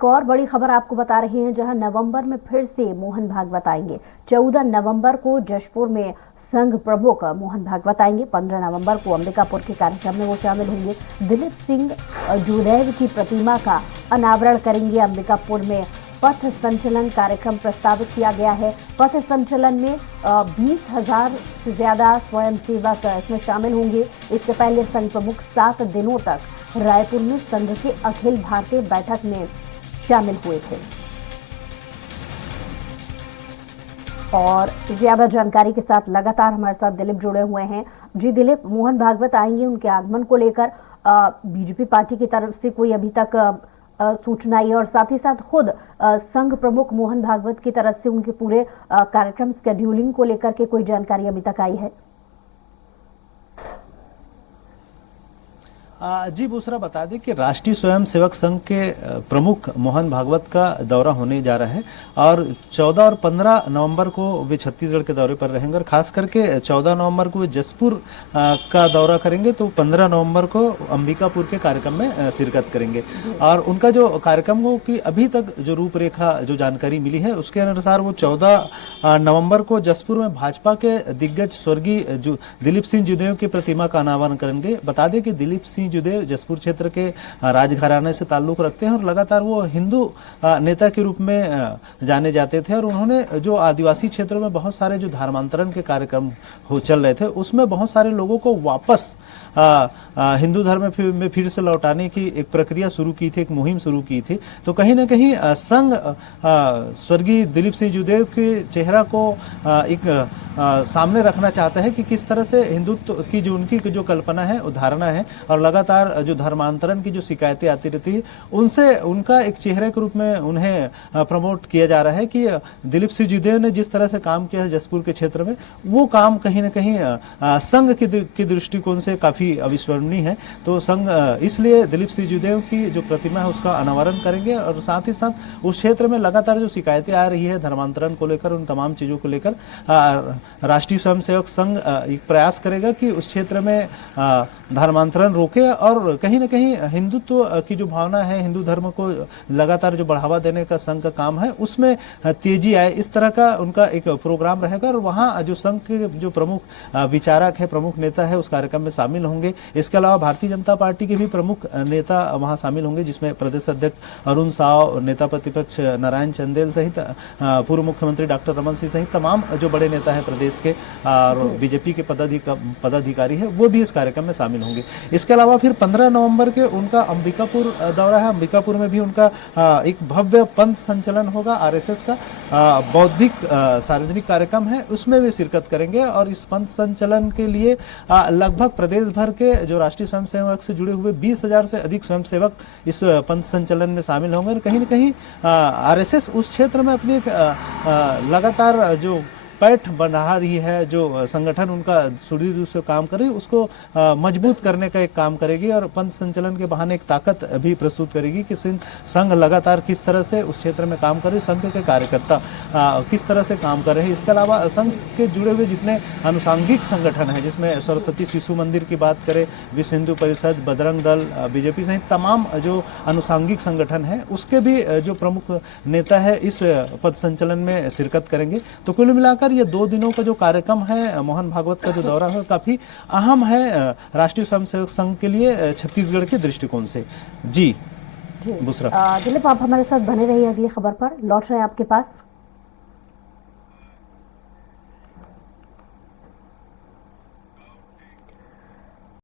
एक और बड़ी खबर आपको बता रहे हैं, जहां नवंबर में फिर से मोहन भागवत आएंगे। 14 नवंबर को जशपुर में संघ प्रमुख मोहन भागवत आएंगे। 15 नवंबर को अंबिकापुर के कार्यक्रम में वो शामिल होंगे। दिलीप सिंह जुदेव की प्रतिमा का अनावरण करेंगे। अंबिकापुर में पथ संचलन कार्यक्रम प्रस्तावित किया गया है। पथ संचलन में 20,000 से ज्यादा स्वयंसेवक इसमें शामिल होंगे। इससे पहले संघ प्रमुख 7 दिनों तक रायपुर में संघ के अखिल भारतीय बैठक में शामिल हुए थे। और ज्यादा जानकारी के साथ लगातार हमारे साथ दिलीप जुड़े हुए हैं। जी दिलीप, मोहन भागवत आएंगे, उनके आगमन को लेकर बीजेपी पार्टी की तरफ से कोई अभी तक सूचना आई है, और साथ ही साथ खुद संघ प्रमुख मोहन भागवत की तरफ से उनके पूरे कार्यक्रम स्केड्यूलिंग को लेकर के कोई जानकारी अभी तक आई है? जी बुसरा, बता दें कि राष्ट्रीय स्वयंसेवक संघ के प्रमुख मोहन भागवत का दौरा होने जा रहा है और 14 और 15 नवंबर को वे छत्तीसगढ़ के दौरे पर रहेंगे और खास करके 14 नवंबर को वे जसपुर का दौरा करेंगे, तो 15 नवंबर को अंबिकापुर के कार्यक्रम में शिरकत करेंगे। और उनका जो कार्यक्रम हो कि अभी तक जो रूपरेखा जो जानकारी मिली है उसके अनुसार वो 14 नवंबर को जसपुर में भाजपा के दिग्गज स्वर्गीय दिलीप सिंह जुदेव की प्रतिमा का अनावरण करेंगे। बता दें कि दिलीप सिंह जुदेव जसपुर क्षेत्र के राजघराने से ताल्लुक रखते हैं और लगातार वो हिंदू नेता के रूप में जाने जाते थे और उन्होंने जो आदिवासी क्षेत्रों में बहुत सारे जो धर्मांतरण के कार्यक्रम चल रहे थे उसमें बहुत सारे लोगों को वापस हिंदू धर्म में फिर से लौटाने की एक प्रक्रिया शुरू की थी, एक मुहिम शुरू की थी। तो कहीं ना कहीं संघ स्वर्गीय दिलीप सिंह जुदेव के चेहरा को एक सामने रखना चाहता है कि किस तरह से हिंदुत्व की जो उनकी जो कल्पना है, धारणा है और लगातार जो धर्मांतरण की जो शिकायतें आती रहती है उनसे उनका एक चेहरे के रूप में उन्हें प्रमोट किया जा रहा है कि दिलीप सिंह जुदेव ने जिस तरह से काम किया है जसपुर के क्षेत्र में, वो काम कहीं ना कहीं संघ की दृष्टिकोण से काफी अविस्मरणीय है। तो संघ इसलिए दिलीप सिंह जुदेव की जो प्रतिमा है उसका अनावरण करेंगे और साथ ही साथ उस क्षेत्र में लगातार जो शिकायतें आ रही है धर्मांतरण को लेकर, उन तमाम चीजों को लेकर राष्ट्रीय स्वयंसेवक संघ एक प्रयास करेगा कि उस क्षेत्र में धर्मांतरण रोके और कहीं ना कहीं हिंदुत्व की जो भावना है, हिंदू धर्म को लगातार जो बढ़ावा देने का संघ का काम है उसमें तेजी आए, इस तरह का उनका एक प्रोग्राम रहेगा। और वहां जो संघ के जो प्रमुख विचारक है, प्रमुख नेता है, उस कार्यक्रम में शामिल होंगे। इसके अलावा भारतीय जनता पार्टी के भी प्रमुख नेता वहां शामिल होंगे, जिसमें प्रदेश अध्यक्ष अरुण साव, नेता प्रतिपक्ष नारायण चंदेल सहित पूर्व मुख्यमंत्री डॉक्टर रमन सिंह सहित तमाम जो बड़े नेता है प्रदेश के और बीजेपी के पदाधिकारी है वो भी इस कार्यक्रम में शामिल होंगे। इसके अलावा फिर 15 नवंबर के उनका अंबिकापुर दौरा है। अंबिकापुर में भी उनका एक भव्य पंथ संचलन होगा, आरएसएस का बौद्धिक सार्वजनिक कार्यक्रम है, उसमें वे शिरकत करेंगे। और इस पंथ संचलन के लिए लगभग प्रदेश भर के जो राष्ट्रीय स्वयंसेवक से जुड़े हुए 20,000 से अधिक स्वयंसेवक इस पंथ संचलन में शामिल होंगे। और कहीं न कहीं आरएसएस उस क्षेत्र में अपनी लगातार जो पैठ बना रही है, जो संगठन उनका सुदृढ़ रूप से काम कर रही है उसको मजबूत करने का एक काम करेगी और पंथ संचलन के बहाने एक ताकत भी प्रस्तुत करेगी कि संघ लगातार किस तरह से उस क्षेत्र में काम कर रही है, संघ के कार्यकर्ता किस तरह से काम कर रहे हैं। इसके अलावा संघ के जुड़े हुए जितने अनुसांगिक संगठन है, जिसमें सरस्वती शिशु मंदिर की बात करें, विश्व हिंदू परिषद, बजरंग दल, बीजेपी सहित तमाम जो अनुसांगिक संगठन है उसके भी जो प्रमुख नेता है इस पथ संचलन में शिरकत करेंगे। तो कुल मिलाकर ये 2 दिनों का जो कार्यक्रम है, मोहन भागवत का जो दौरा है काफी अहम है राष्ट्रीय स्वयंसेवक संघ के लिए छत्तीसगढ़ के दृष्टिकोण से। जी बुसरा। दिलीप, आप हमारे साथ बने रहिए, अगली खबर पर लौट रहे हैं आपके पास।